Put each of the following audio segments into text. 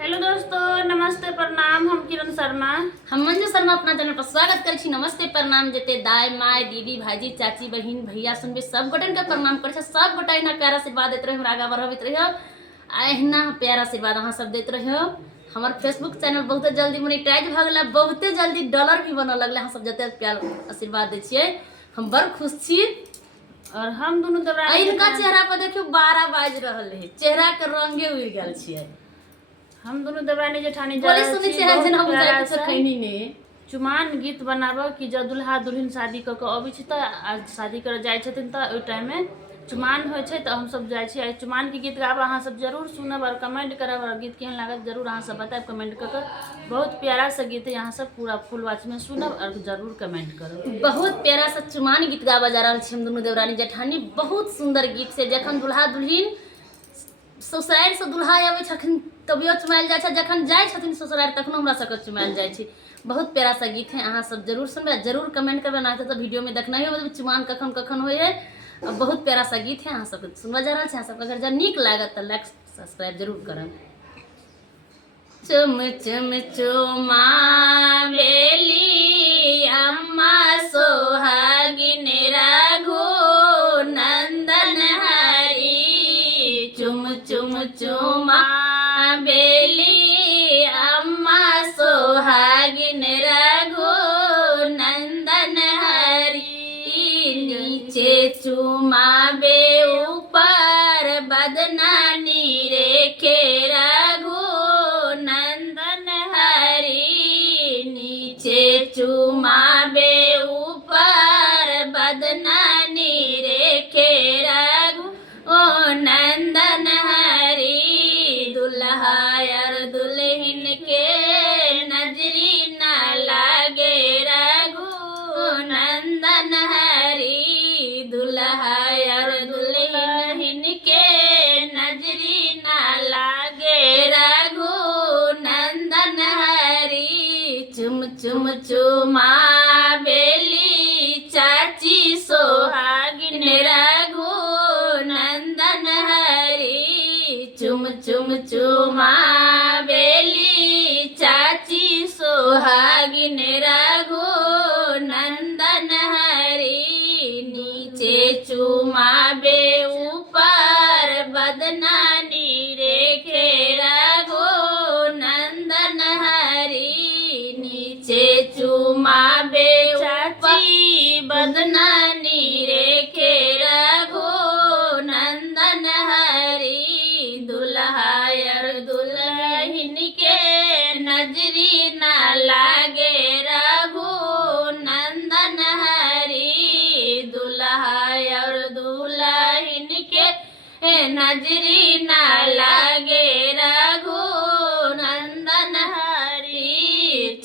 Hello दोस्तों, नमस्ते प्रणाम। हम किरण शर्मा, हम मंजू शर्मा अपना चैनल पर स्वागत करै छी। नमस्ते प्रणाम जते दाई माय दीदी भाईजी चाची बहिन भैया सुनबे सब गोटन के प्रणाम करै छै। सब गोटा एना प्यार आशीर्वाद दैत रहियो, आगा बढ़ाबैत रहियो। एहना प्यार आशीर्वाद अहाँ सब दैत रहियो। हमर फेसबुक चैनल बहुत जल्दी मोनेटाइज भ गेल, बहुत जल्दी डॉलर भी बनऽ लगले। अहाँ सब जते प्यार आशीर्वाद दै छियै हम बड़ खुश छी। और हम दोनों दौरान इनका चेहरा पर देखियो 12 बाज रहल है, चेहरा के रंगे उड़ गेल छियै। हम दोनों देवरानी जेठानी जा बोले रहल सुनै छी छै जेना बहुत हम प्यारा जाय सा कुछ खैनी ने चुमान गीत बनाबो कि जब दुल्हा दुल्हन शादी क के अबै छै त आज शादी करे जाय छथिन त ओइ टाइम में चुमान होइ छै त हम सब जाय छी। आइ चुमान के गीत गाब अहाँ सब जरूर सुनब और कमेंट करब और गीत केहन लागत जरूर अहाँ सब बताएब कमेंट क के। बहुत प्यारा सा गीत है, अहाँ सब पूरा फुल वॉच में सुनब और जरूर कमेंट करब। बहुत प्यारा सा चुमान गीत गाबा जा रहल छी हम दोनों देवरानी जेठानी। बहुत सुंदर गीत से जखन दुल्हा दुल्हिन ससुराल से दुल्हा आबै छथिन तभियो चुमायल जाइ छै, जखन जाइ छथिन ससुराल तखनो हमरा सबके चुमायल जाइ छै। बहुत प्यारा सा गीत है, अहाँ सब जरूर सुनबे, जरूर कमेंट करबे। ना तो वीडियो में देखना ही हो चुमान कखन कखन होय है। और बहुत प्यारा सा गीत है, अहाँ सब सुनबा जा रहल छै। अहाँ सब अगर जब नीक लागत त लाइक सब्सक्राइब जरूर करब। चुम चुम चुमावेली अम्मा सोहागिन रघु नंदन हरी। चुम चुम चुमावेली अम्मा सोहागिन रघु नंदन हरी। नीचे चुमावे ऊपर बदनानी रेखे रघु नंदन हरी। नीचे चुमावे ऊपर बदनानी रेखे रघु ओ नंदन हरी। दुल्हा और दुल्हन के नजरी न लागे रघु नंदन हरी। दुल्हा और दुल्हन के नजरी न लागे रघु नंदन हरी। चुम चुम चुमावेली चाची सोहागिन रघु नंदन हरी। चुम चुम चुमावेली चाची सोहागिन रघु नंदन हरी। नीचे चुमावे ऊपर बदनानी रेखे रघु नंदन हरी। नीचे चुमावे चाची बदनानी रेखे रघु नंदन हरी। दुल्हा और दुल्हन के नजरी न लागे रघु नंदन हरी। दुल्हा और दुल्हन के नजरी न लागे रघु नंदन हरी।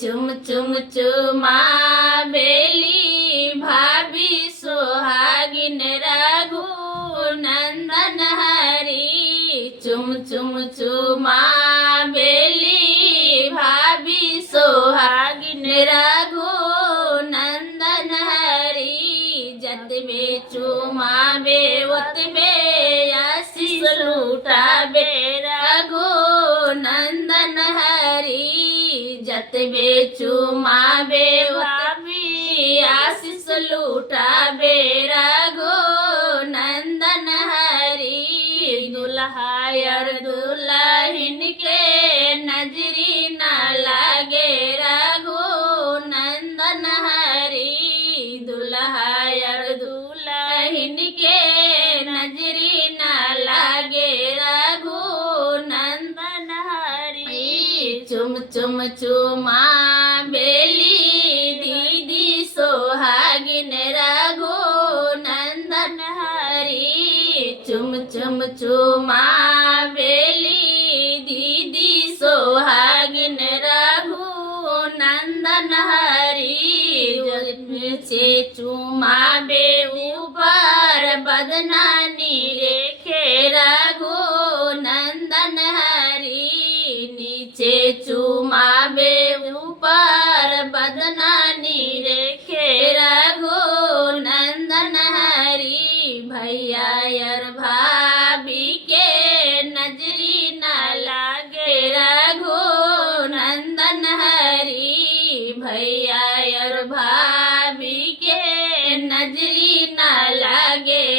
चुम चुम चुमावेली भाभी सोहागिन रघु नंदन हरी। चुम चुम चुमावेली भाभी सोहागिन रघु नंदन हरी। जतबे चुमावे ओतबे आशीष लूटावे रघु नंदन हरी। जतबे चुमावे ओतबे आशीष लूटावे रघु नंदन हरी। दुल्हा और दुल्हन के नजरी न लागे रघु नंदन हरी। दुल्हा और दुल्हन के नजरी न लागे रघु नंदन हरी। चुम चुम चुमावेली दीदी सोहागिन रघु नंदन हरी। चुम चुम चुमावेली दीदी सोहागिन रघु नंदन हरी। से चुमावे ऊपर बदनानी रेखे रघु नंदन हरी। नीचे चुमावे ऊपर बदनानी रेखे रघु नंदन हरी। भैया और भाभी के नजरी न लागे रघु भैया और भाभी के नजरी ना लागे